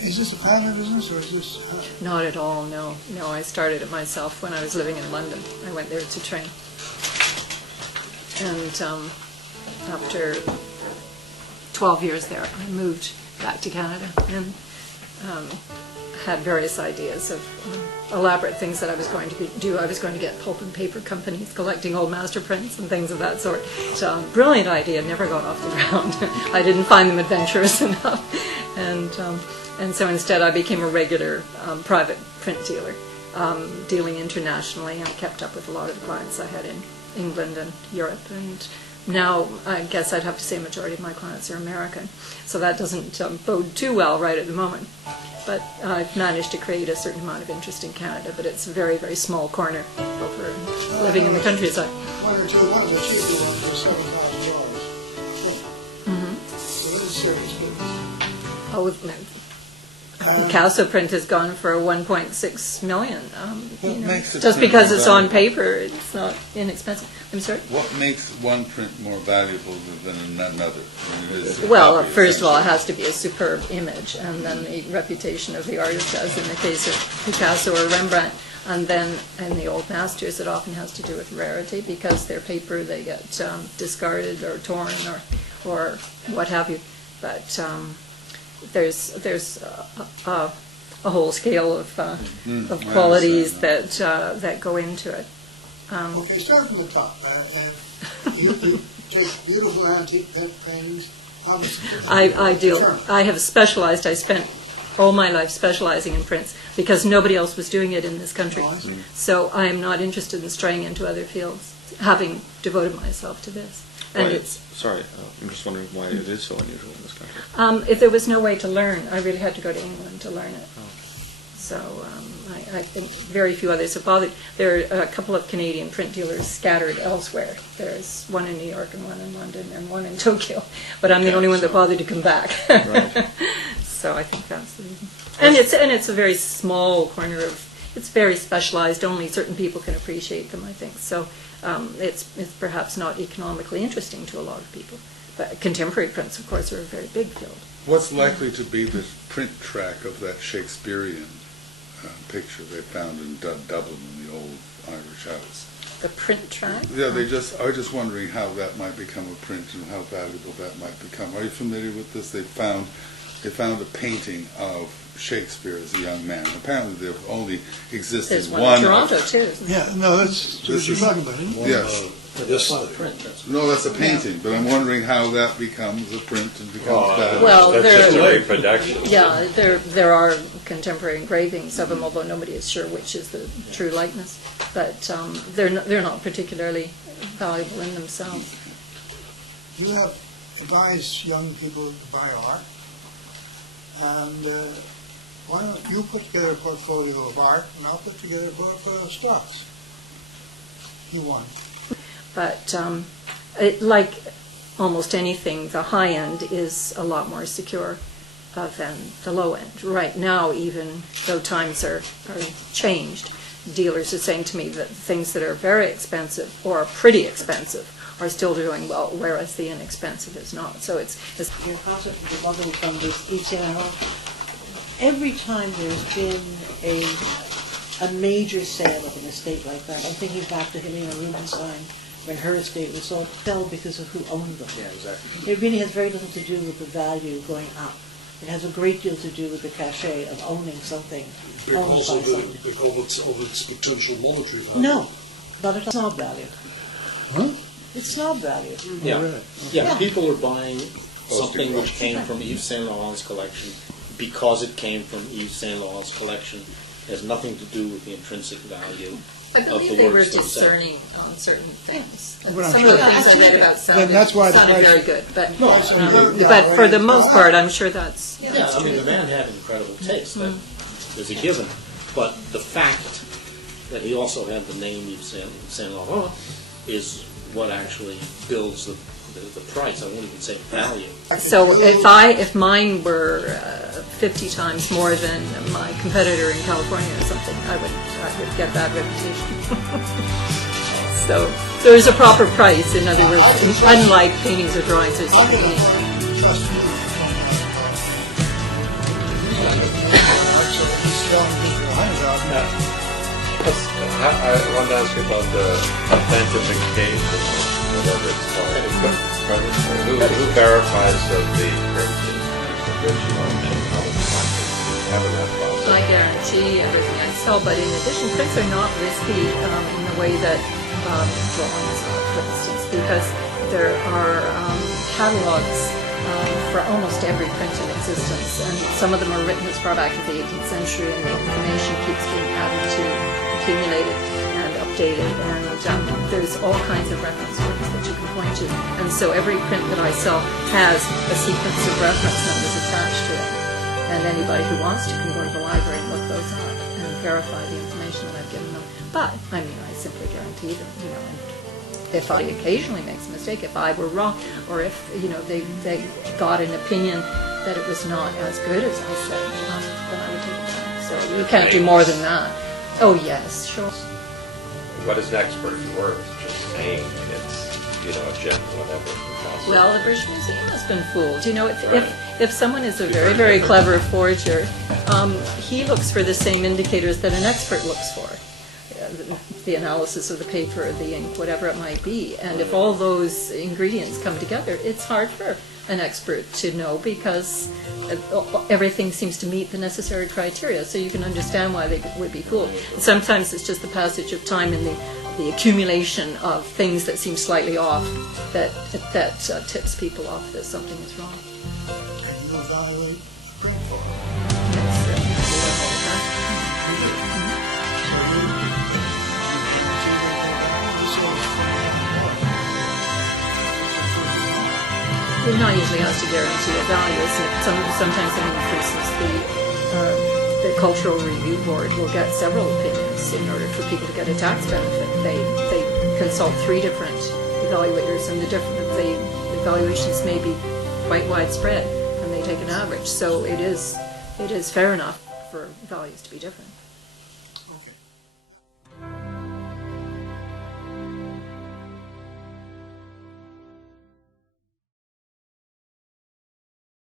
Is this a family business, or is this... Not at all, no. No, I started it myself when I was living in London. I went there to train. And after 12 years there, I moved back to Canada and had various ideas of elaborate things that I was going to do. I was going to get pulp and paper companies collecting old master prints and things of that sort. So, brilliant idea, never got off the ground. I didn't find them adventurous enough. And so instead I became a regular private print dealer, dealing internationally. I kept up with a lot of the clients I had in England and Europe, and now I guess I'd have to say a majority of my clients are American. So that doesn't bode too well right at the moment. But I've managed to create a certain amount of interest in Canada, but it's a very, very small corner over living in the countryside. One or two ones, the cheapest ones are $7,000. Mm-hmm. So it is serious business. Oh, Picasso print has gone for $1.6 million. Just because it's on paper, it's not inexpensive. I'm sorry? What makes one print more valuable than another? Well, first of all, it has to be a superb image, and then the reputation of the artist, as in the case of Picasso or Rembrandt. And then in the old masters, it often has to do with rarity, because their paper, they get discarded or torn or what have you. But there's a whole scale of qualities that go into it. Okay, start from the top there, and you take beautiful antique paintings. I have specialized. I spent all my life specializing in prints because nobody else was doing it in this country. So I am not interested in straying into other fields, having devoted myself to this. And Sorry, I'm just wondering why it is so unusual in this country. If there was no way to learn, I really had to go to England to learn it. So I think very few others have bothered. There are a couple of Canadian print dealers scattered elsewhere. There's one in New York and one in London and one in Tokyo. But I'm the only one that bothered to come back. Right. So I think that's the reason. And it's a very small corner of. It's very specialized. Only certain people can appreciate them, I think. So it's perhaps not economically interesting to a lot of people. But contemporary prints, of course, are a very big field. What's likely to be the print track of that Shakespearean picture they found in Dublin in the old Irish house? The print track? Yeah, I was just wondering how that might become a print and how valuable that might become. Are you familiar with this? They found a painting of Shakespeare as a young man. Apparently there only existed There's one in Toronto, too, isn't there? Yeah, no, that's what you're talking about, isn't it? Yes. That's not a print. No, that's a painting, but I'm wondering how that becomes a print and becomes valuable. Well, That's just a reproduction. Yeah, there are contemporary engravings of them, although nobody is sure which is the true likeness. But they're not particularly valuable in themselves. You have advised young people to buy art, and why don't you put together a portfolio of art, and I'll put together a portfolio of stocks. You won. But like almost anything, the high end is a lot more secure than the low end. Right now, even though times are changed, dealers are saying to me that things that are very expensive or pretty expensive are still doing well, whereas the inexpensive is not. So it's Your concept of the bubble from the Yves Saint Laurent. Every time there's been a major sale of an estate like that, I'm thinking back to Helena Rubinstein, when her estate was sold, fell because of who owned them. Yeah, exactly. It really has very little to do with the value going up. It has a great deal to do with the cachet of owning something. Because of its potential monetary value. No, but it's snob value. Huh? It's snob value. Yeah. Yeah. People are buying something which came from Yves Saint Laurent's collection because it came from Yves Saint Laurent's collection. It has nothing to do with the intrinsic value I of believe the they were works themselves. discerning on certain things. Well, I'm Some sure. of the things I read about sounded, Then that's why the sounded price- very good, but Yeah, but for the most part, I'm sure that's Yeah, I mean, the man had incredible taste. That is a given. But the fact that he also had the name Yves Saint Laurent is what actually builds the price. I won't even say value. So if mine were 50 times more than my competitor in California or something, I would get that reputation. So there's a proper price. In other words, unlike paintings or drawings or something. Trust me. selling things for $100,000. I wanted to ask you about the authentication, whatever it's called. Who verifies that the print is original and how much time do you have in that process? I guarantee everything I sell, but in addition, prints are not risky in the way that drawings are, for instance, because there are catalogs for almost every print in existence, and some of them are written as far back as the 18th century, and the information keeps being added to, accumulated, and updated, and there's all kinds of reference works that you can point to, and so every print that I sell has a sequence of reference numbers attached to it, and anybody who wants to can go to the library and look those up and verify the information that I've given them. But, I mean, I simply guarantee them, you know, and if I occasionally make a mistake, if I were wrong, or if, you know, they got an opinion that it was not as good as I said, then I would take it back. So you can't do more than that. Oh, yes, sure. What is an expert worth? Just saying it's, you know, a gem, whatever. Well, the British Museum has been fooled. You know, if someone is a very, very clever forger, he looks for the same indicators that an expert looks for. The analysis of the paper, the ink, whatever it might be. And if all those ingredients come together, it's hard for an expert to know because everything seems to meet the necessary criteria. So you can understand why they would be fooled. Sometimes it's just the passage of time and the accumulation of things that seem slightly off that tips people off that something is wrong. And you evaluate the print for it. We're not usually asked to guarantee a value. Sometimes, I mean, for instance, the Cultural Review Board will get several opinions in order for people to get a tax benefit. They consult 3 different evaluators, and the evaluations may be quite widespread, and they take an average. So it is fair enough for values to be different.